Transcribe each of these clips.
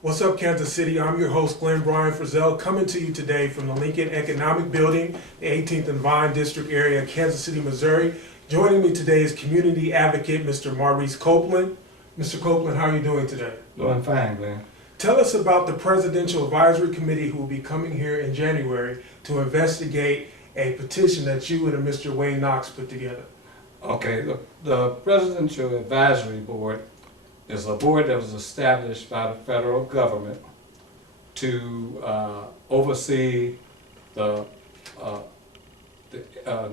What's up, Kansas City? I'm your host, Glenn Brian Frizzell, coming to you today from the Lincoln Economic Building, the 18th and Vine District area, Kansas City, Missouri. Joining me today is community advocate, Mr. Maurice Copeland. Mr. Copeland, how are you doing today? Doing fine, Glenn. Tell us about the Presidential Advisory Committee who will be coming here in January to investigate a petition that you and Mr. Wayne Knox put together. Okay, the Presidential Advisory Board is a board that was established by the federal government to oversee the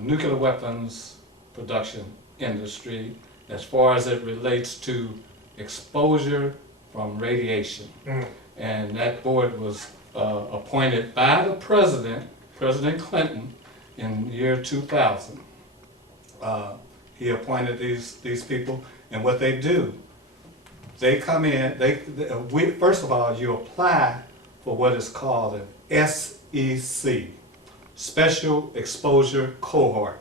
nuclear weapons production industry as far as it relates to exposure from radiation. And that board was appointed by the President Clinton, in the year 2000. He appointed these people, and what they do, they come in, first of all, you apply for what is called an SEC, Special Exposure Cohort.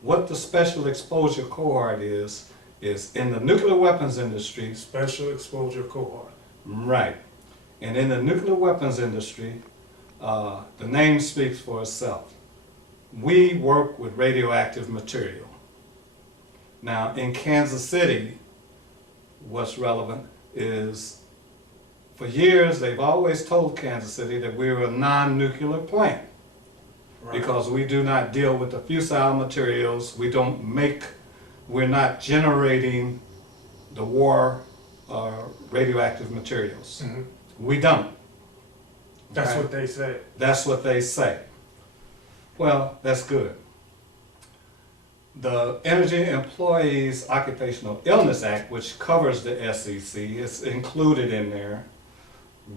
What the Special Exposure Cohort is in the nuclear weapons industry. Special Exposure Cohort. Right. And in the nuclear weapons industry, the name speaks for itself. We work with radioactive material. Now, in Kansas City, what's relevant is, for years, they've always told Kansas City that we're a non-nuclear plant. Right. Because we do not deal with the fissile materials. We're not generating the war radioactive materials. Mm-hmm. We don't. That's okay? what they say. That's what they say. Well, that's good. The Energy Employees Occupational Illness Act, which covers the SEC, is included in there.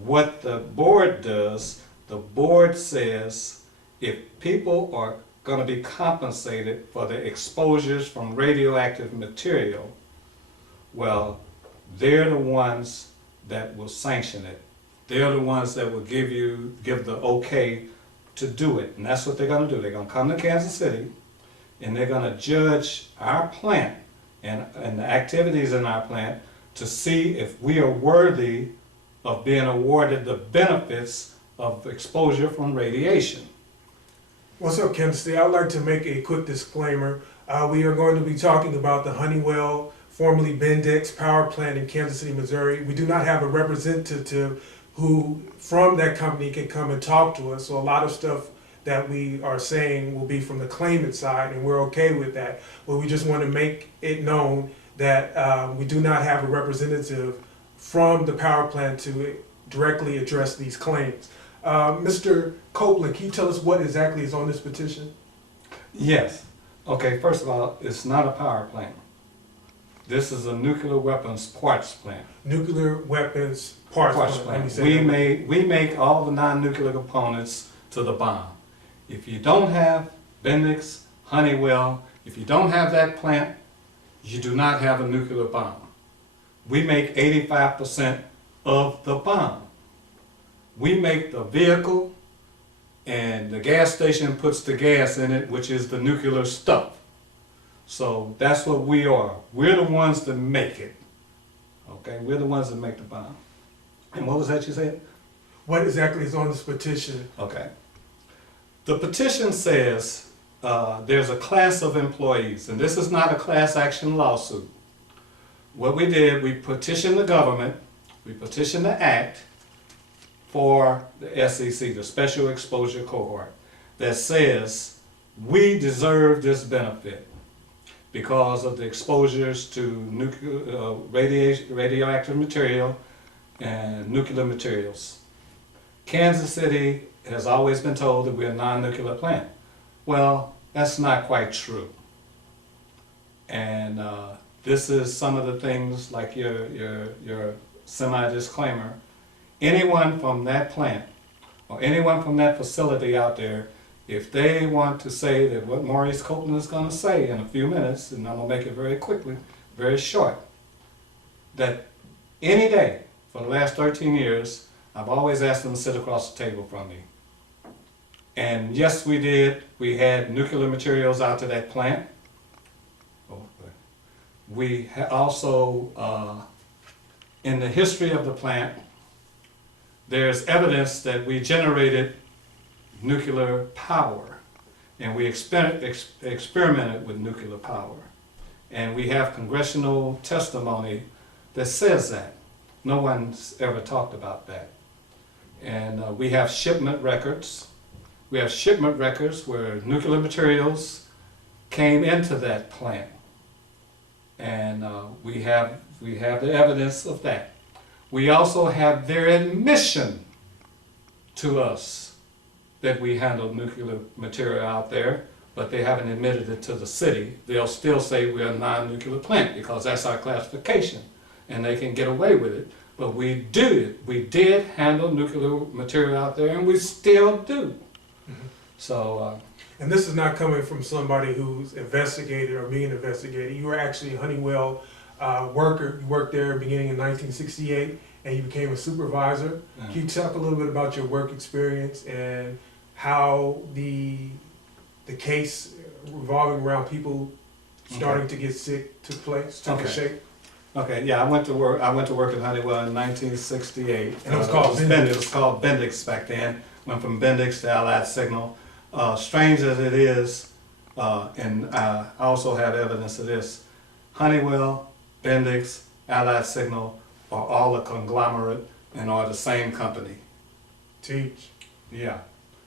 What the board does, the board says if people are going to be compensated for the exposures from radioactive material, well, they're the ones that will sanction it. They're the ones that will give the okay to do it. And that's what they're going to do. They're going to come to Kansas City, and they're going to judge our plant and the activities in our plant to see if we are worthy of being awarded the benefits of exposure from radiation. What's up, Kansas City? I'd like to make a quick disclaimer. We are going to be talking about the Honeywell, formerly Bendix power plant in Kansas City, Missouri. We do not have a representative who from that company can come and talk to us. So a lot of stuff that we are saying will be from the claimant side, and we're okay with that. But we just want to make it known that we do not have a representative from the power plant to directly address these claims. Mr. Copeland, can you tell us what exactly is on this petition? Yes. Okay, first of all, it's not a power plant. This is a nuclear weapons parts plant. Nuclear weapons parts plant. We make all the non-nuclear components to the bomb. If you don't have Bendix, Honeywell, if you don't have that plant, you do not have a nuclear bomb. We make 85% of the bomb. We make the vehicle, and the gas station puts the gas in it, which is the nuclear stuff. So that's what we are. We're the ones that make it. Okay, we're the ones that make the bomb. And what was that you said? What exactly is on this petition? Okay. The petition says there's a class of employees, and this is not a class action lawsuit. What we did, we petitioned the government, we petitioned the act for the SEC, the Special Exposure Cohort, that says we deserve this benefit because of the exposures to radioactive material and nuclear materials. Kansas City has always been told that we're a non-nuclear plant. Well, that's not quite true. And this is some of the things like your semi-disclaimer. Anyone from that plant or anyone from that facility out there, if they want to say that what Maurice Copeland is going to say in a few minutes, and I'm going to make it very quickly, very short, that any day for the last 13 years, I've always asked them to sit across the table from me. And yes, we did. We had nuclear materials out to that plant. Oh, We also, in the history of the plant, there's evidence that we generated nuclear power, and we experimented with nuclear power. And we have congressional testimony that says that. No one's ever talked about that. And we have shipment records. We have shipment records where nuclear materials came into that plant. And we have the evidence of that. We also have their admission to us that we handled nuclear material out there, but they haven't admitted it to the city. They'll still say we're a non-nuclear plant because that's our classification, and they can get away with it. But we did handle nuclear material out there, and we still do. Mm-hmm. So. And this is not coming from somebody who's investigated or being investigated. You were actually a Honeywell worker. You worked there beginning in 1968, and you became a supervisor. Yeah. Can you talk a little bit about your work experience and how the case revolving around people starting to get sick took place, took shape? Okay, yeah, I went to work at Honeywell in 1968. And it was called Bendix. It was called Bendix back then. Went from Bendix to Allied Signal. Strange as it is, and I also have evidence of this, Honeywell, Bendix, Allied Signal are all a conglomerate and are the same company. Teach. Yeah.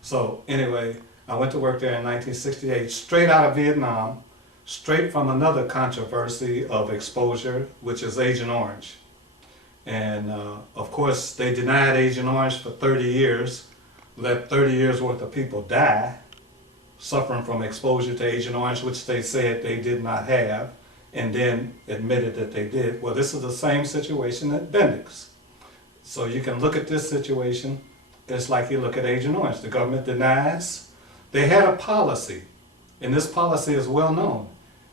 So anyway, I went to work there in 1968, straight out of Vietnam, straight from another controversy of exposure, which is Agent Orange. And of course, they denied Agent Orange for 30 years, let 30 years worth of people die, suffering from exposure to Agent Orange, which they said they did not have, and then admitted that they did. Well, this is the same situation at Bendix. So you can look at this situation, it's like you look at Agent Orange. The government denies. They had a policy, and this policy is well known.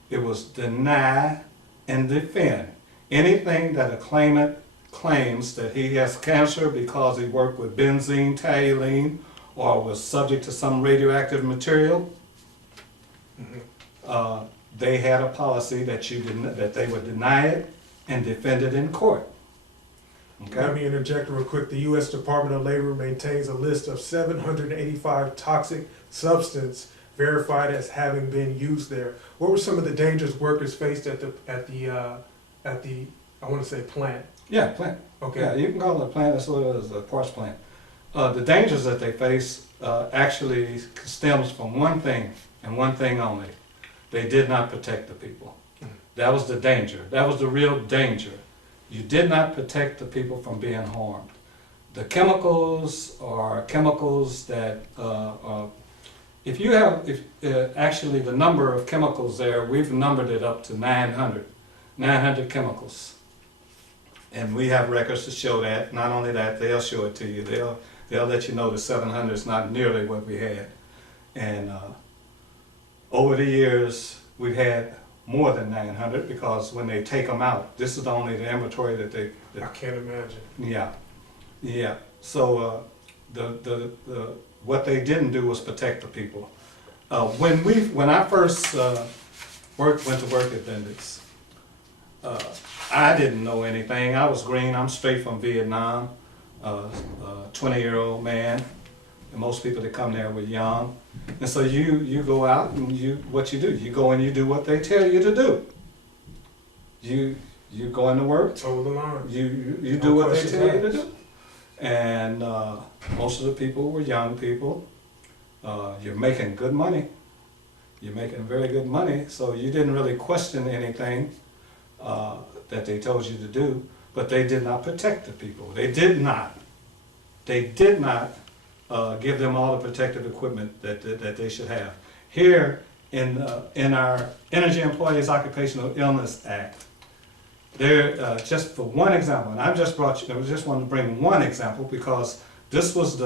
It was deny and defend. Anything that a claimant claims that he has cancer because he worked with benzene, toluene, or was subject to some radioactive material, they had a policy that that they would deny it and defend it in court. Okay? Let me interject real quick. The U.S. Department of Labor maintains a list of 785 toxic substances verified as having been used there. What were some of the dangers workers faced at the I want to say plant? Yeah, plant. Okay. Yeah, you can call it a plant. That's what it is, a parts plant. The dangers that they face actually stems from one thing and one thing only. They did not protect the people. That was the danger. That was the real danger. You did not protect the people from being harmed. The chemicals are chemicals that, actually the number of chemicals there, we've numbered it up to 900 chemicals. And we have records to show that. Not only that, they'll show it to you. They'll let you know the 700 is not nearly what we had. And over the years, we've had more than 900 because when they take them out, this is only the inventory that they. I can't imagine. Yeah. So what they didn't do was protect the people. When I first went to work at Bendix, I didn't know anything. I was green. I'm straight from Vietnam, 20-year-old man. And most people that come there were young. And so you go out and what you do? You go and you do what they tell you to do. You go into work. Toe the line. You do what they tell you to do. And most of the people were young people. You're making good money. You're making very good money. So you didn't really question anything that they told you to do. But they did not protect the people. They did not give them all the protective equipment that they should have. Here in our Energy Employees Occupational Illness Act, there just for one example, and I just wanted to bring one example because this was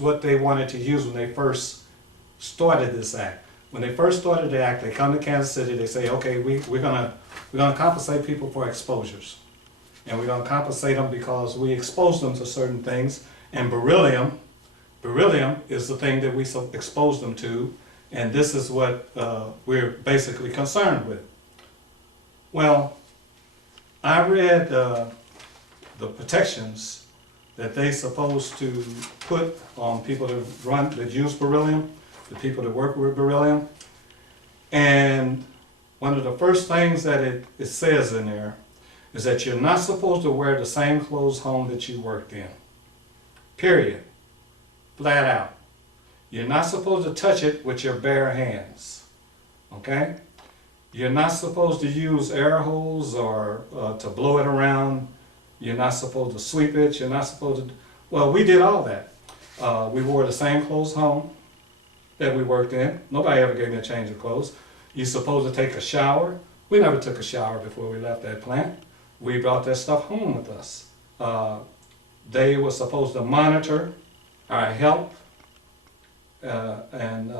what they wanted to use when they first started this act. When they first started the act, they come to Kansas City. They say, okay, we're gonna compensate people for exposures, and we're gonna compensate them because we exposed them to certain things, and beryllium is the thing that we expose them to, and this is what we're basically concerned with. Well, I read the protections that they supposed to put on people that use beryllium, the people that work with beryllium. And one of the first things that it says in there is that you're not supposed to wear the same clothes home that you worked in. Period. Flat out. You're not supposed to touch it with your bare hands. Okay? You're not supposed to use air hose or to blow it around. You're not supposed to sweep it. You're not supposed to... Well, we did all that. We wore the same clothes home that we worked in. Nobody ever gave me a change of clothes. You're supposed to take a shower. We never took a shower before we left that plant. We brought that stuff home with us. They were supposed to monitor our health and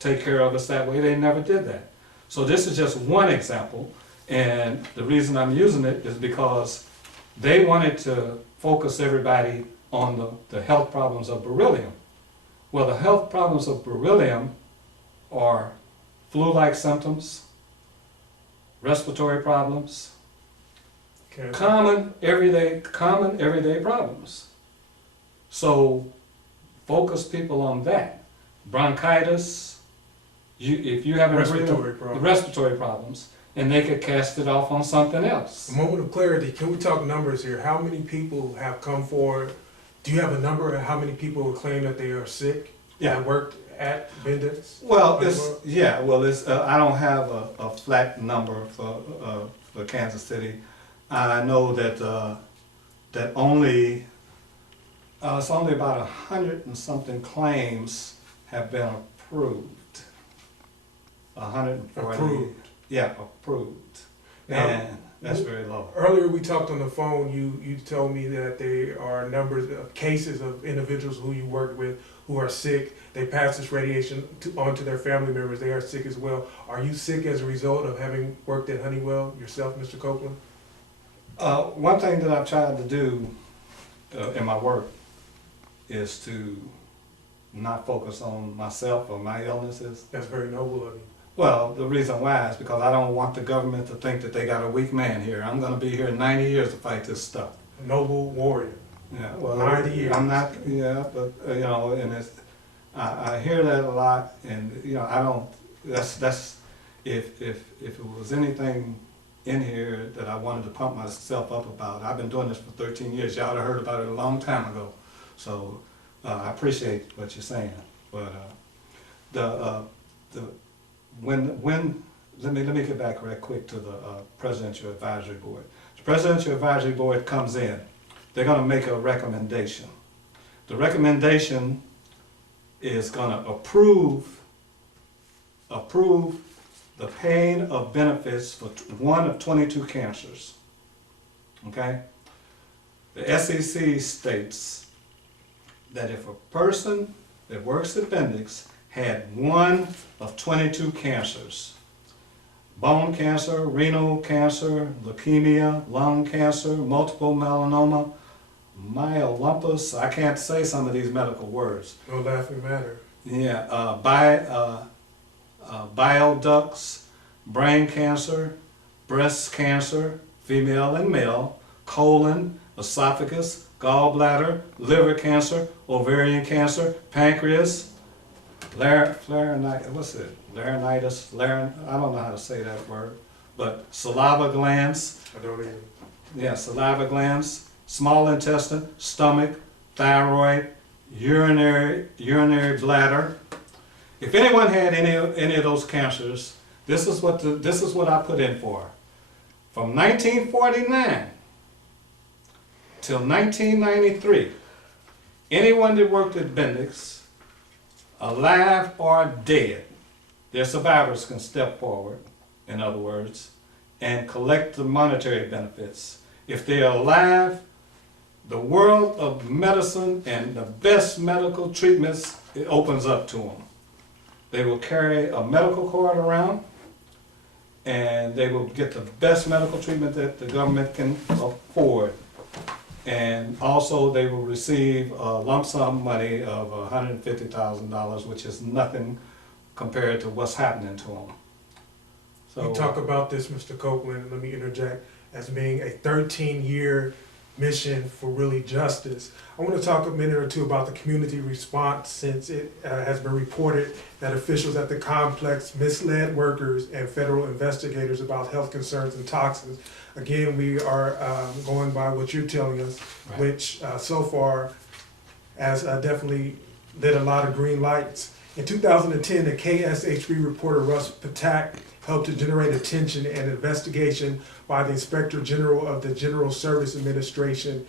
take care of us that way. They never did that. So this is just one example, and the reason I'm using it is because they wanted to focus everybody on the health problems of beryllium. Well, the health problems of beryllium are flu-like symptoms, respiratory problems, common everyday problems. So focus people on that. Bronchitis, if you have respiratory problems, and they could cast it off on something else. A moment of clarity, can we talk numbers here? How many people have come forward? Do you have a number of how many people will claim that they are sick that worked at Bendix? Well, I don't have a flat number for Kansas City. I know that that only it's only about 100 and something claims have been approved. 140. Approved. Yeah, approved. Now, and that's very low. Earlier we talked on the phone, you told me that there are numbers of cases of individuals who you worked with who are sick. They pass this radiation on to their family members. They are sick as well. Are you sick as a result of having worked at Honeywell yourself, Mr. Copeland? One thing that I've tried to do in my work is to not focus on myself or my illnesses. That's very noble of you. Well, the reason why is because I don't want the government to think that they got a weak man here. I'm going to be here 90 years to fight this stuff. Noble warrior. Yeah, well, 90 years. I'm not, but you know, and it's, I hear that a lot, and you know, I don't. That's if it was anything in here that I wanted to pump myself up about, I've been doing this for 13 years. Y'all have heard about it a long time ago. So I appreciate what you're saying, but let me get back right quick to the Presidential Advisory Board. The Presidential Advisory Board comes in. They're going to make a recommendation. The recommendation is going to approve the paying of benefits for one of 22 cancers. Okay? The SEC states that if a person that works at Bendix had one of 22 cancers, bone cancer, renal cancer, leukemia, lung cancer, multiple myeloma, myelopus, I can't say some of these medical words. No laughing matter. Yeah, bile ducts, brain cancer, breast cancer, female and male, colon, esophagus, gallbladder, liver cancer, ovarian cancer, pancreas, laryngitis, I don't know how to say that word, but saliva glands. I don't even. Yeah, saliva glands, small intestine, stomach, thyroid, urinary bladder. If anyone had any of those cancers, this is what I put in for. From 1949 till 1993, anyone that worked at Bendix, alive or dead, their survivors can step forward, in other words, and collect the monetary benefits. If they're alive, the world of medicine and the best medical treatments, it opens up to them. They will carry a medical card around, and they will get the best medical treatment that the government can afford. And also they will receive a lump sum money of $150,000, which is nothing compared to what's happening to them. So, you talk about this, Mr. Copeland, let me interject. as being a 13-year mission for really justice. I want to talk a minute or two about the community response, since it has been reported that officials at the complex misled workers and federal investigators about health concerns and toxins. Again, we are going by what you're telling us, Right. which so far has definitely lit a lot of green lights. In 2010, the KSHB reporter Russ Patak helped to generate attention and investigation by the Inspector General of the General Service Administration.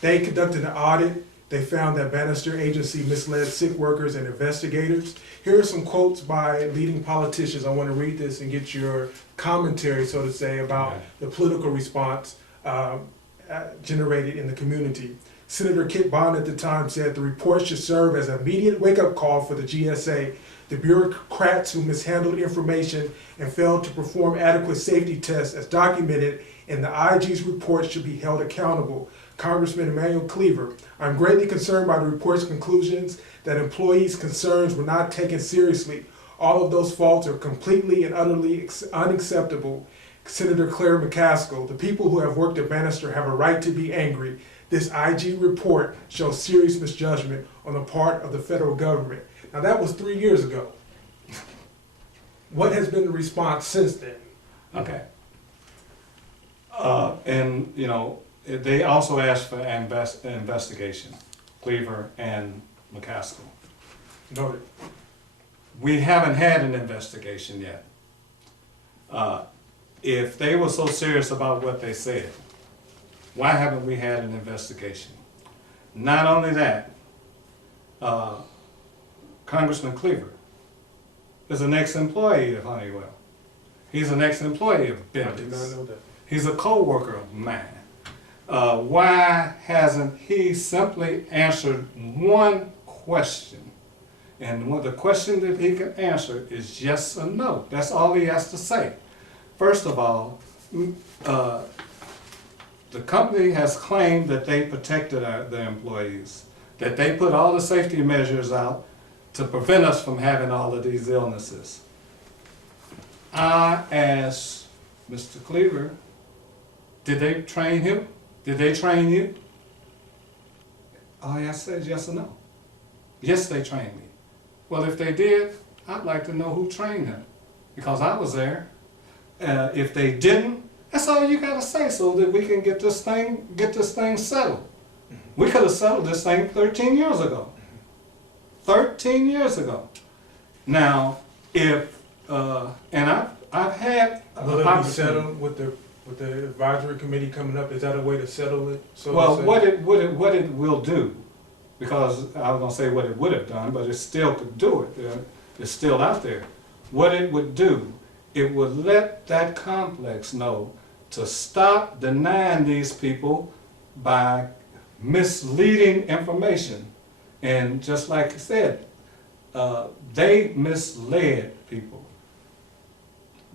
They conducted an audit. They found that Bannister agency misled sick workers and investigators. Here are some quotes by leading politicians. I want to read this and get your commentary, so to say, about Okay. the political response generated in the community. Senator Kit Bond at the time said the report should serve as an immediate wake-up call for the GSA. The bureaucrats who mishandled information and failed to perform adequate safety tests as documented in the IG's report should be held accountable. Congressman Emmanuel Cleaver, I'm greatly concerned by the report's conclusions that employees' concerns were not taken seriously. All of those faults are completely and utterly unacceptable. Senator Claire McCaskill, the people who have worked at Bannister have a right to be angry. This IG report shows serious misjudgment on the part of the federal government. Now that was 3 years ago. What has been the response since then? Okay. And, you know, they also asked for investigation, Cleaver and McCaskill. Noted. We haven't had an investigation yet. If they were so serious about what they said, why haven't we had an investigation? Not only that, Congressman Cleaver is an ex-employee of Honeywell. He's an ex-employee of I did not Bannister. know that. He's a co-worker of mine. Why hasn't he simply answered one question? And the question that he can answer is yes or no. That's all he has to say. First of all, the company has claimed that they protected their employees, that they put all the safety measures out to prevent us from having all of these illnesses. I asked Mr. Cleaver, did they train him? Did they train you? All he has to say is yes or no. Yes, they trained me. Well, if they did, I'd like to know who trained them, because I was there. If they didn't, that's all you gotta say, so that we can get this thing settled. We could have settled this thing 13 years ago. 13 years ago. Now, if and I've had Will it be opportunity- settled with the advisory committee coming up? Is that a way to settle it? So to Well, say? what it will do, because I was gonna say what it would have done, but it still could do it. It's still out there. What it would do, it would let that complex know to stop denying these people by misleading information. And just like I said, they misled people.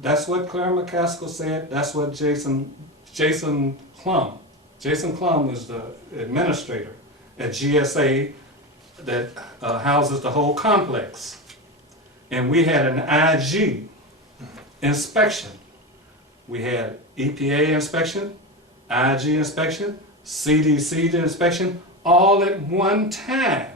That's what Claire McCaskill said. That's what Jason Klum. Jason Klum is the administrator at GSA that houses the whole complex. And we had an IG inspection. We had EPA inspection, IG inspection, CDC inspection, all at one time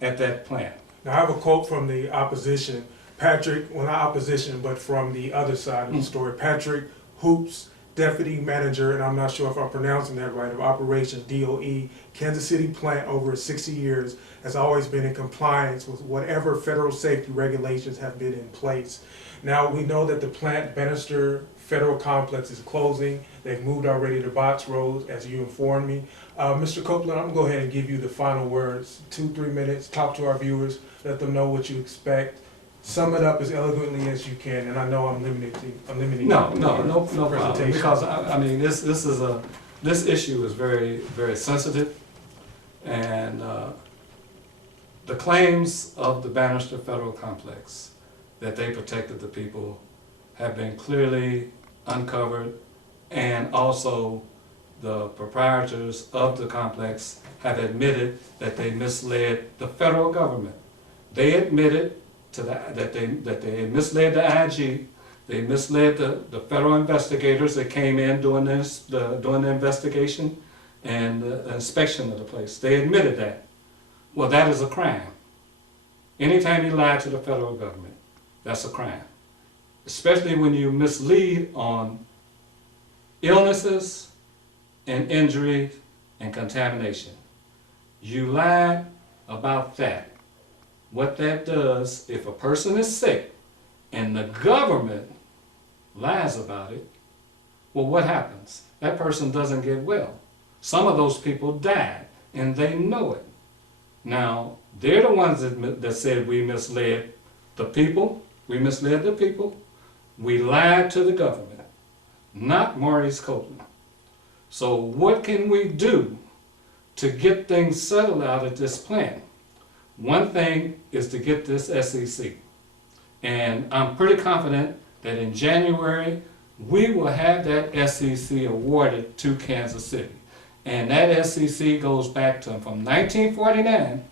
at that plant. Now, I have a quote from the opposition, Patrick, well, not opposition, but from the other side of the story. Patrick Hoops, deputy manager, and I'm not sure if I'm pronouncing that right, of operations, DOE, Kansas City plant over 60 years, has always been in compliance with whatever federal safety regulations have been in place. Now, we know that the plant Bannister Federal Complex is closing. They've moved already to Botts Road, as you informed me. Mr. Copeland, I'm gonna go ahead and give you the final words. 2-3 minutes, talk to our viewers, let them know what you expect. Sum it up as eloquently as you can, and I know I'm limiting. No problem. Presentation. Because I mean, this issue is very, very sensitive, and the claims of the Bannister Federal Complex that they protected the people have been clearly uncovered, and also the proprietors of the complex have admitted that they misled the federal government. They admitted that they misled the IG, They misled the federal investigators that came in doing the investigation and the inspection of the place. They admitted that. Well, that is a crime. Anytime you lie to the federal government, that's a crime. Especially when you mislead on illnesses and injury and contamination. You lie about that. What that does, if a person is sick and the government lies about it, well, what happens? That person doesn't get well. Some of those people died, and they know it. Now, they're the ones that said we misled the people. We misled the people. We lied to the government, not Maurice Copeland. So what can we do to get things settled out at this plant? One thing is to get this SEC. And I'm pretty confident that in January, we will have that SEC awarded to Kansas City. And that SEC goes back to from 1949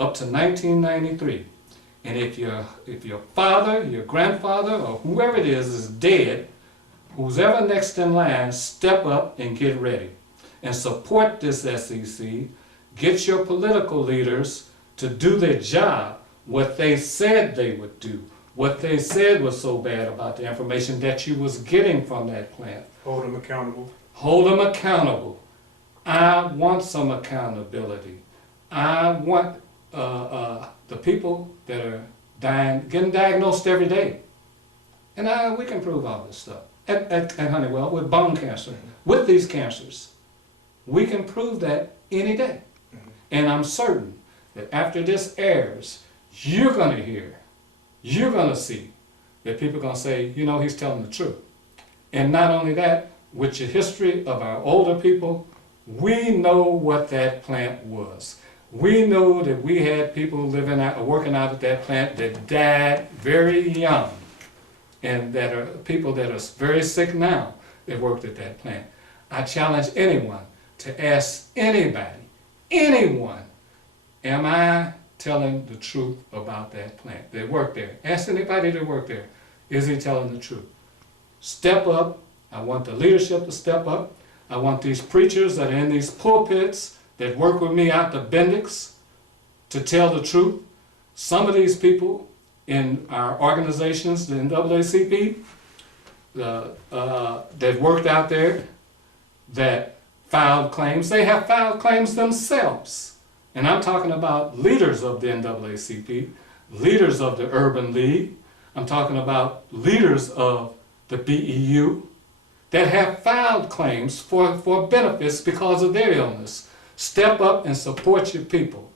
up to 1993. And if your father, your grandfather, or whoever it is dead, who's ever next in line, step up and get ready. And support this SEC. Get your political leaders to do their job, what they said they would do, what they said was so bad about the information that you was getting from that plant. Hold them accountable. Hold them accountable. I want some accountability. I want the people that are dying, getting diagnosed every day. And we can prove all this stuff at Honeywell with bone cancer, with these cancers. We can prove that any day. And I'm certain that after this airs, you're going to hear, you're going to see that people are going to say, you know, he's telling the truth. And not only that, with your history of our older people, we know what that plant was. We know that we had people living out, working out at that plant that died very young, and that are people that are very sick now that worked at that plant. I challenge anyone to ask anybody, anyone, am I telling the truth about that plant that worked there? Ask anybody that worked there, is he telling the truth? Step up. I want the leadership to step up. I want these preachers that are in these pulpits that work with me out the Bendix to tell the truth. Some of these people in our organizations, the NAACP, that worked out there, that filed claims, they have filed claims themselves. And I'm talking about leaders of the NAACP, leaders of the Urban League. I'm talking about leaders of the BEU that have filed claims for benefits because of their illness. Step up and support your people.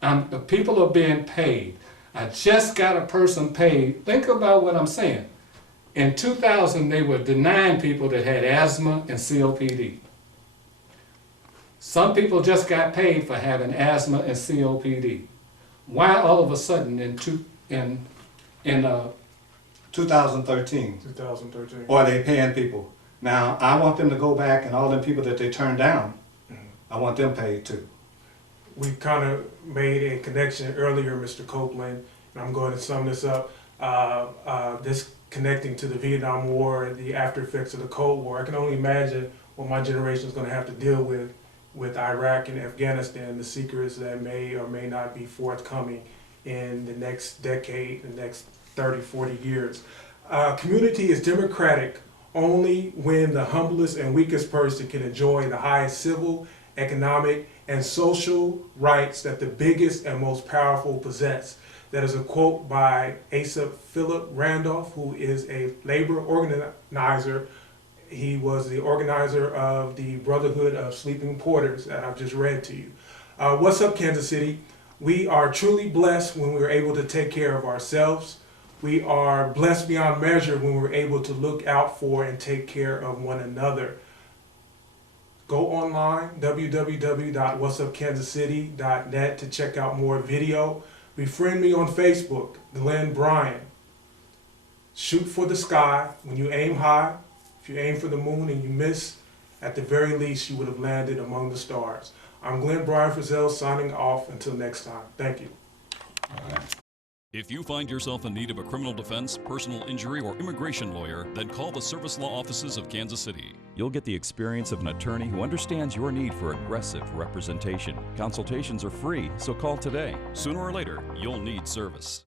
The people are being paid. I just got a person paid. Think about what I'm saying. In 2000, they were denying people that had asthma and COPD. Some people just got paid for having asthma and COPD. Why all of a sudden in 2013? 2013. Or they paying people? Now, I want them to go back and all them people that they turned down, I want them paid too. We kind of made a connection earlier, Mr. Copeland, and I'm going to sum this up. This connecting to the Vietnam War, the after effects of the Cold War. I can only imagine what my generation is going to have to deal with Iraq and Afghanistan, the secrets that may or may not be forthcoming in the next decade, the next 30, 40 years. Community is democratic only when the humblest and weakest person can enjoy the highest civil, economic, and social rights that the biggest and most powerful possess. That is a quote by Asa Philip Randolph, who is a labor organizer. He was the organizer of the Brotherhood of Sleeping Porters that I've just read to you. What's up, Kansas City? We are truly blessed when we're able to take care of ourselves. We are blessed beyond measure when we're able to look out for and take care of one another. Go online, www.whatsupkansascity.net, to check out more video. Befriend me on Facebook, Glenn Bryan. Shoot for the sky. When you aim high, if you aim for the moon and you miss, at the very least you would have landed among the stars. I'm Glenn Bryan Frizzell signing off until next time. Thank you. All right. If you find yourself in need of a criminal defense, personal injury, or immigration lawyer, then call the Service Law Offices of Kansas City. You'll get the experience of an attorney who understands your need for aggressive representation. Consultations are free, so call today. Sooner or later, you'll need service.